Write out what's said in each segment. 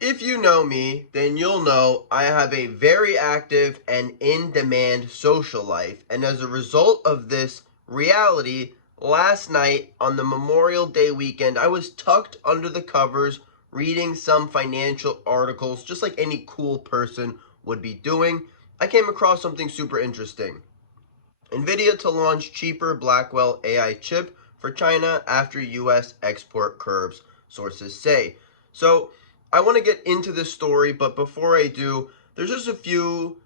If you know me, then you'll know I have a very active and in-demand social life, and as a result of this reality, last night on the Memorial Day weekend, I was tucked under the covers reading some financial articles, just like any cool person would be doing. I came across something super interesting. Nvidia to launch cheaper Blackwell AI chip for China after US export curbs, sources say. So, I want to get into this story, but before I do, there's just a few.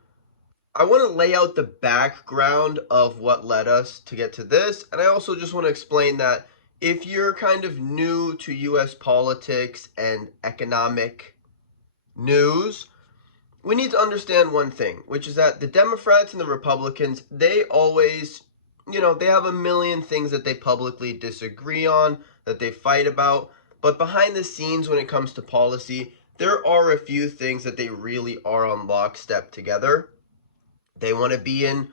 I want to lay out the background of what led us to get to this, and I also just want to explain that if you're kind of new to US politics and economic news, we need to understand one thing, which is that the Democrats and the Republicans, they always, they have a million things that they publicly disagree on, that they fight about. But behind the scenes, when it comes to policy, there are a few things that they really are on lockstep together. They want to be in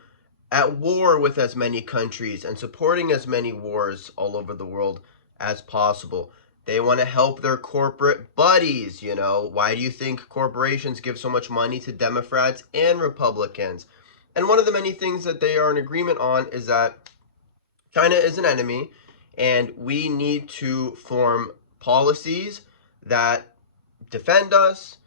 at war with as many countries and supporting as many wars all over the world as possible. They want to help their corporate buddies. Why do you think corporations give so much money to Democrats and Republicans? And one of the many things that they are in agreement on is that China is an enemy and we need to form policies that defend us,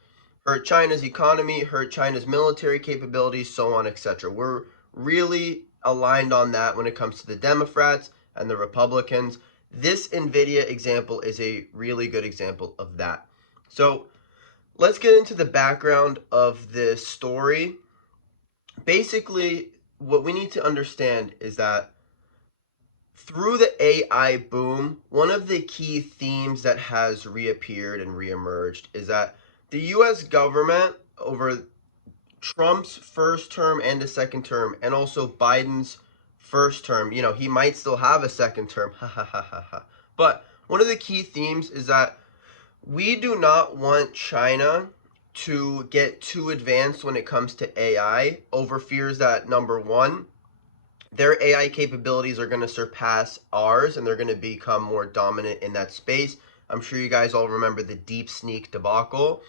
hurt China's economy, hurt China's military capabilities, so on, etc. We're really aligned on that when it comes to the Democrats and the Republicans. This Nvidia example is a really good example of that. So let's get into the background of this story. Basically, what we need to understand is that through the AI boom, one of the key themes that has reappeared and reemerged is that the US government over Trump's first term and a second term, and also Biden's first term. He might still have a second term. Ha ha ha ha ha. But one of the key themes is that we do not want China to get too advanced when it comes to AI over fears that number one, their AI capabilities are going to surpass ours and they're going to become more dominant in that space. I'm sure you guys all remember the Deep Sneak debacle.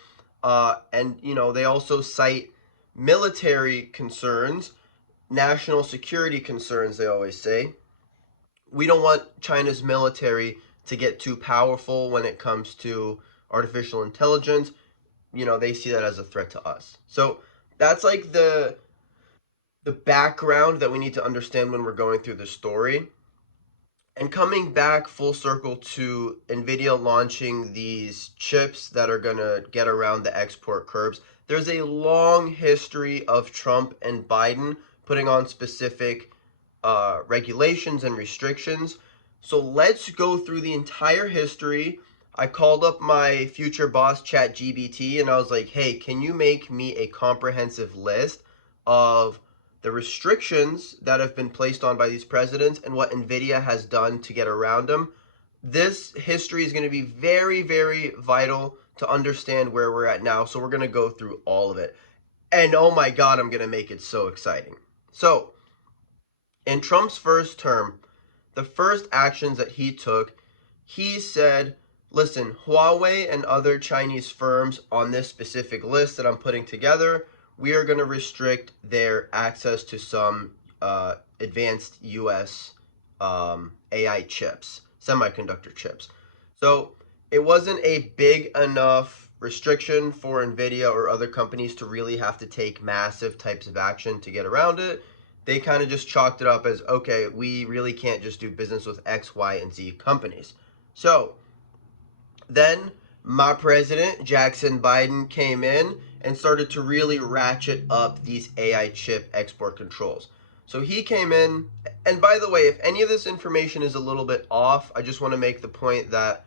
And they also cite military concerns, national security concerns, they always say. We don't want China's military to get too powerful when it comes to artificial intelligence. They see that as a threat to us. So that's like the background that we need to understand when we're going through the story. And coming back full circle to Nvidia launching these chips that are going to get around the export curbs, there's a long history of Trump and Biden putting on specific regulations and restrictions. So let's go through the entire history. I called up my future boss, ChatGPT, and I was like, hey, can you make me a comprehensive list of the restrictions that have been placed on by these presidents and what Nvidia has done to get around them? This history is going to be very, very vital to understand where we're at now. So we're going to go through all of it. And oh my God, I'm going to make it so exciting. So, in Trump's first term, the first actions that he took, he said, listen, Huawei and other Chinese firms on this specific list that I'm putting together, we are going to restrict their access to some advanced US AI chips, semiconductor chips. So it wasn't a big enough restriction for Nvidia or other companies to really have to take massive types of action to get around it. They kind of just chalked it up as, okay, we really can't just do business with X, Y, and Z companies. So then my president, Jackson Biden, came in and started to really ratchet up these AI chip export controls. So he came in, and by the way, if any of this information is a little bit off, I just want to make the point that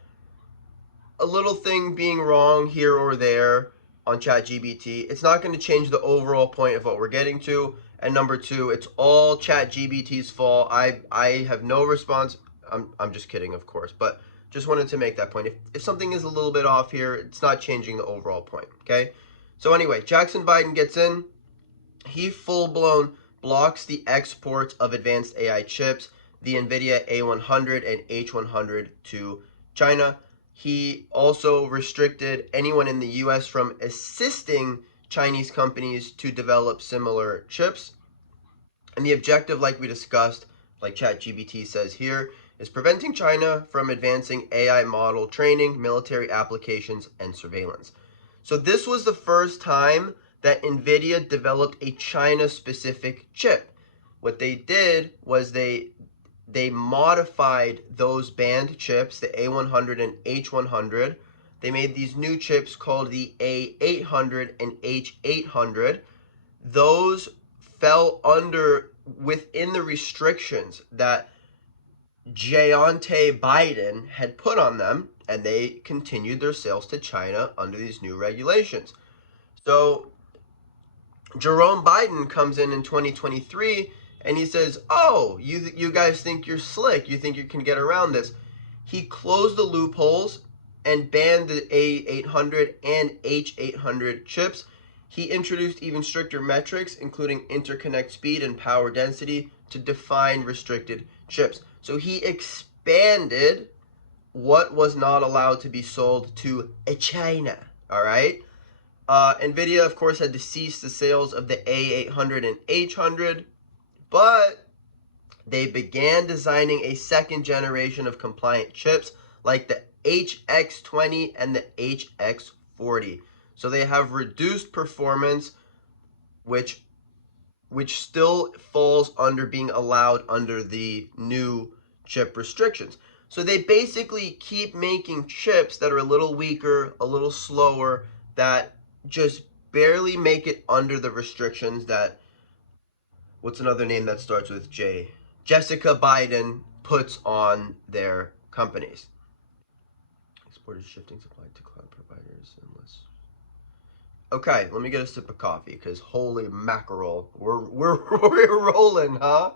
a little thing being wrong here or there on ChatGPT, it's not going to change the overall point of what we're getting to. And number two, it's all ChatGPT's fault. I have no response. I'm just kidding, of course, but just wanted to make that point. If something is a little bit off here, it's not changing the overall point. Okay. So anyway, Jackson Biden gets in. He full blown blocks the exports of advanced AI chips, the Nvidia A100 and H100 to China. He also restricted anyone in the US from assisting Chinese companies to develop similar chips. And the objective, like we discussed, like ChatGPT says here, is preventing China from advancing AI model training, military applications, and surveillance. So this was the first time that Nvidia developed a China-specific chip. What they did was they modified those banned chips, the A100 and H100. They made these new chips called the A800 and H800. Those fell under within the restrictions that Jayante Biden had put on them, and they continued their sales to China under these new regulations. So Jerome Biden comes in 2023 and he says, "Oh, you guys think you're slick. You think you can get around this." He closed the loopholes and banned the A800 and H800 chips. He introduced even stricter metrics, including interconnect speed and power density, to define restricted chips. So he expanded what was not allowed to be sold to China. All right. Nvidia, of course, had to cease the sales of the A800 and H100, but they began designing a second generation of compliant chips like the HX20 and the HX40. So they have reduced performance, which still falls under being allowed under the new chip restrictions. So they basically keep making chips that are a little weaker, a little slower, that just barely make it under the restrictions that, what's another name that starts with J? Jessica Biden puts on their companies. Exporters shifting supply to cloud providers unless. Okay, let me get a sip of coffee because holy mackerel, we're rolling, huh?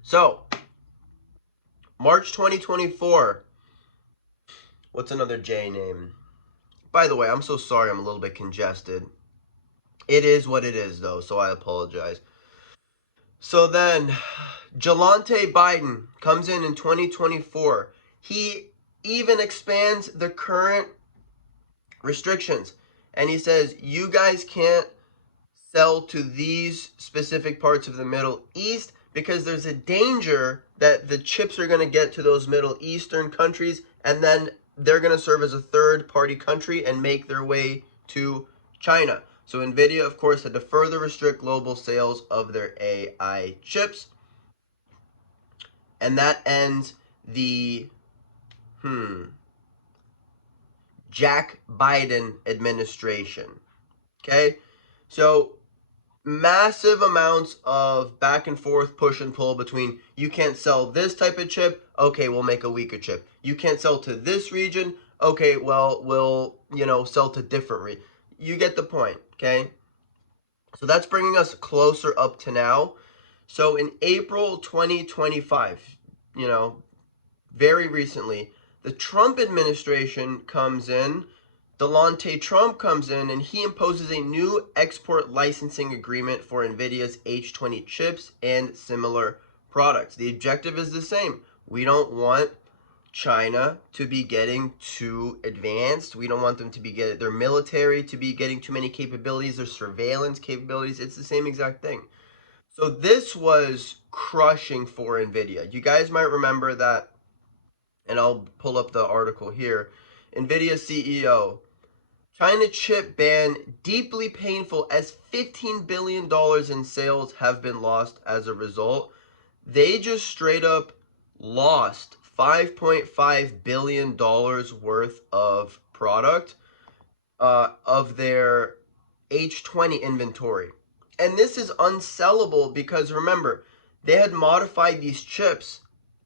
So, March 2024. What's another J name? By the way, I'm so sorry, I'm a little bit congested. It is what it is, though, so I apologize. So then, Jelante Biden comes in 2024. He even expands the current restrictions, and he says, you guys can't sell to these specific parts of the Middle East because there's a danger that the chips are going to get to those Middle Eastern countries and then they're going to serve as a third party country and make their way to China. So Nvidia, of course, had to further restrict global sales of their AI chips. And that ends the Jack Biden administration. Okay? So massive amounts of back and forth push and pull between, you can't sell this type of chip, okay, we'll make a weaker chip. You can't sell to this region, okay, well, we'll, sell to different you get the point, okay? So that's bringing us closer up to now. So in April 2025, very recently, the Trump administration comes in. Delonte Trump comes in and he imposes a new export licensing agreement for Nvidia's H20 chips and similar products. The objective is the same. We don't want China to be getting too advanced. We don't want them to be getting their military to be getting too many capabilities, their surveillance capabilities. It's the same exact thing. So this was crushing for Nvidia. You guys might remember that, and I'll pull up the article here. Nvidia CEO, China chip ban deeply painful as $15 billion in sales have been lost as a result. They just straight up lost $5.5 billion worth of product of their H20 inventory. And this is unsellable because remember, they had modified these chips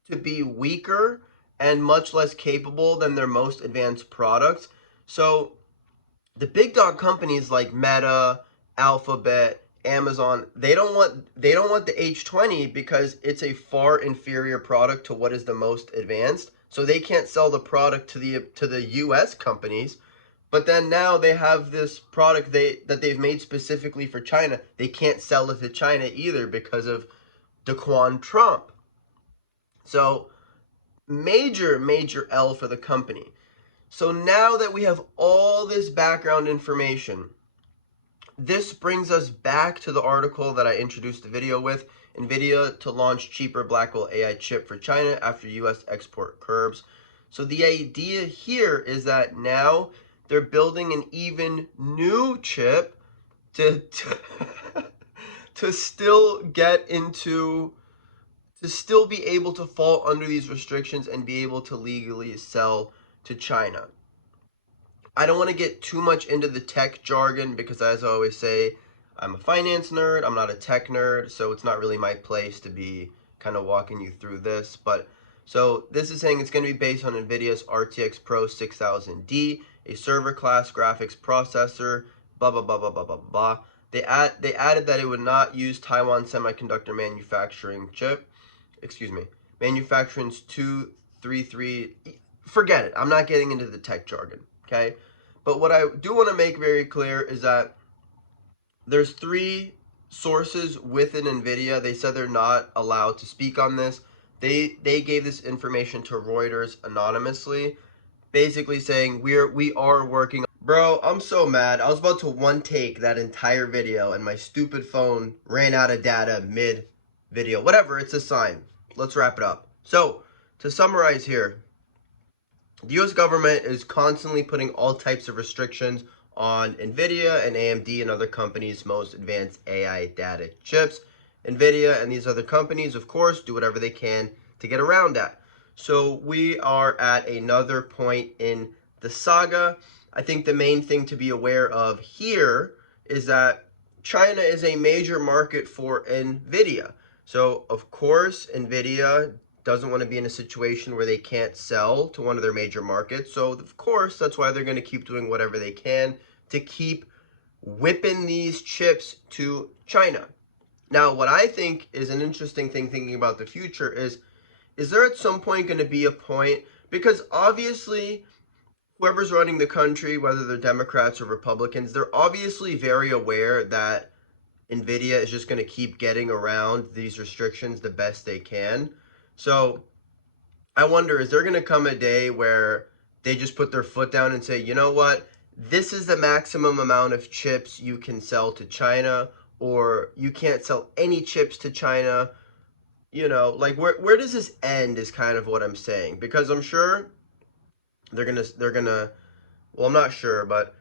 to be weaker and much less capable than their most advanced products. So the big dog companies like Meta, Alphabet, Amazon, they don't want the H20 because it's a far inferior product to what is the most advanced. So they can't sell the product to the US companies. But then now they have this product that they've made specifically for China. They can't sell it to China either because of Daquan Trump. So major L for the company. So now that we have all this background information, this brings us back to the article that I introduced the video with. Nvidia to launch cheaper Blackwell AI chip for China after US export curbs. So the idea here is that now they're building an even new chip to to still get into to still be able to fall under these restrictions and be able to legally sell to China. I don't want to get too much into the tech jargon because, as I always say, I'm a finance nerd, I'm not a tech nerd, so it's not really my place to be kind of walking you through this. But so this is saying it's going to be based on Nvidia's RTX Pro 6000D, a server class graphics processor, blah blah blah blah blah blah blah. They added that it would not use Taiwan Semiconductor Manufacturing chip, excuse me, manufacturing's 233. Forget it. I'm not getting into the tech jargon, okay? But what I do want to make very clear is that there's three sources within Nvidia. They said they're not allowed to speak on this. They gave this information to Reuters anonymously, basically saying we are working. Bro, I'm so mad. I was about to one take that entire video and my stupid phone ran out of data mid video. Whatever, it's a sign. Let's wrap it up. So, to summarize here, the US government is constantly putting all types of restrictions on Nvidia and AMD and other companies' most advanced AI data chips. Nvidia and these other companies, of course, do whatever they can to get around that. So we are at another point in the saga. I think the main thing to be aware of here is that China is a major market for Nvidia. So, of course, Nvidia doesn't want to be in a situation where they can't sell to one of their major markets. So, of course, that's why they're going to keep doing whatever they can to keep whipping these chips to China. Now, what I think is an interesting thing thinking about the future is there at some point going to be a point, because obviously whoever's running the country, whether they're Democrats or Republicans, they're obviously very aware that Nvidia is just going to keep getting around these restrictions the best they can. So I wonder, is there going to come a day where they just put their foot down and say, you know what, this is the maximum amount of chips you can sell to China, or you can't sell any chips to China? You know, like where does this end is kind of what I'm saying, because I'm sure they're gonna well, I'm not sure, but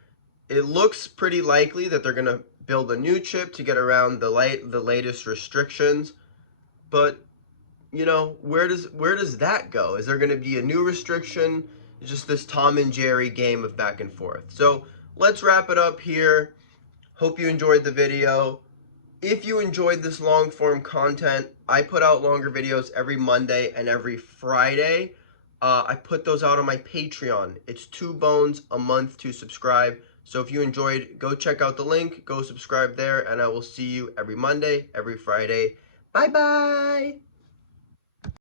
it looks pretty likely that they're gonna build a new chip to get around the latest restrictions. But you know, where does that go? Is there going to be a new restriction? It's just this Tom and Jerry game of back and forth. So let's wrap it up here. Hope you enjoyed the video. If you enjoyed this long form content, I put out longer videos every Monday and every Friday. I put those out on my Patreon. It's 2 bones a month to subscribe. So if you enjoyed, go check out the link, go subscribe there, and I will see you every Monday, every Friday. Bye bye.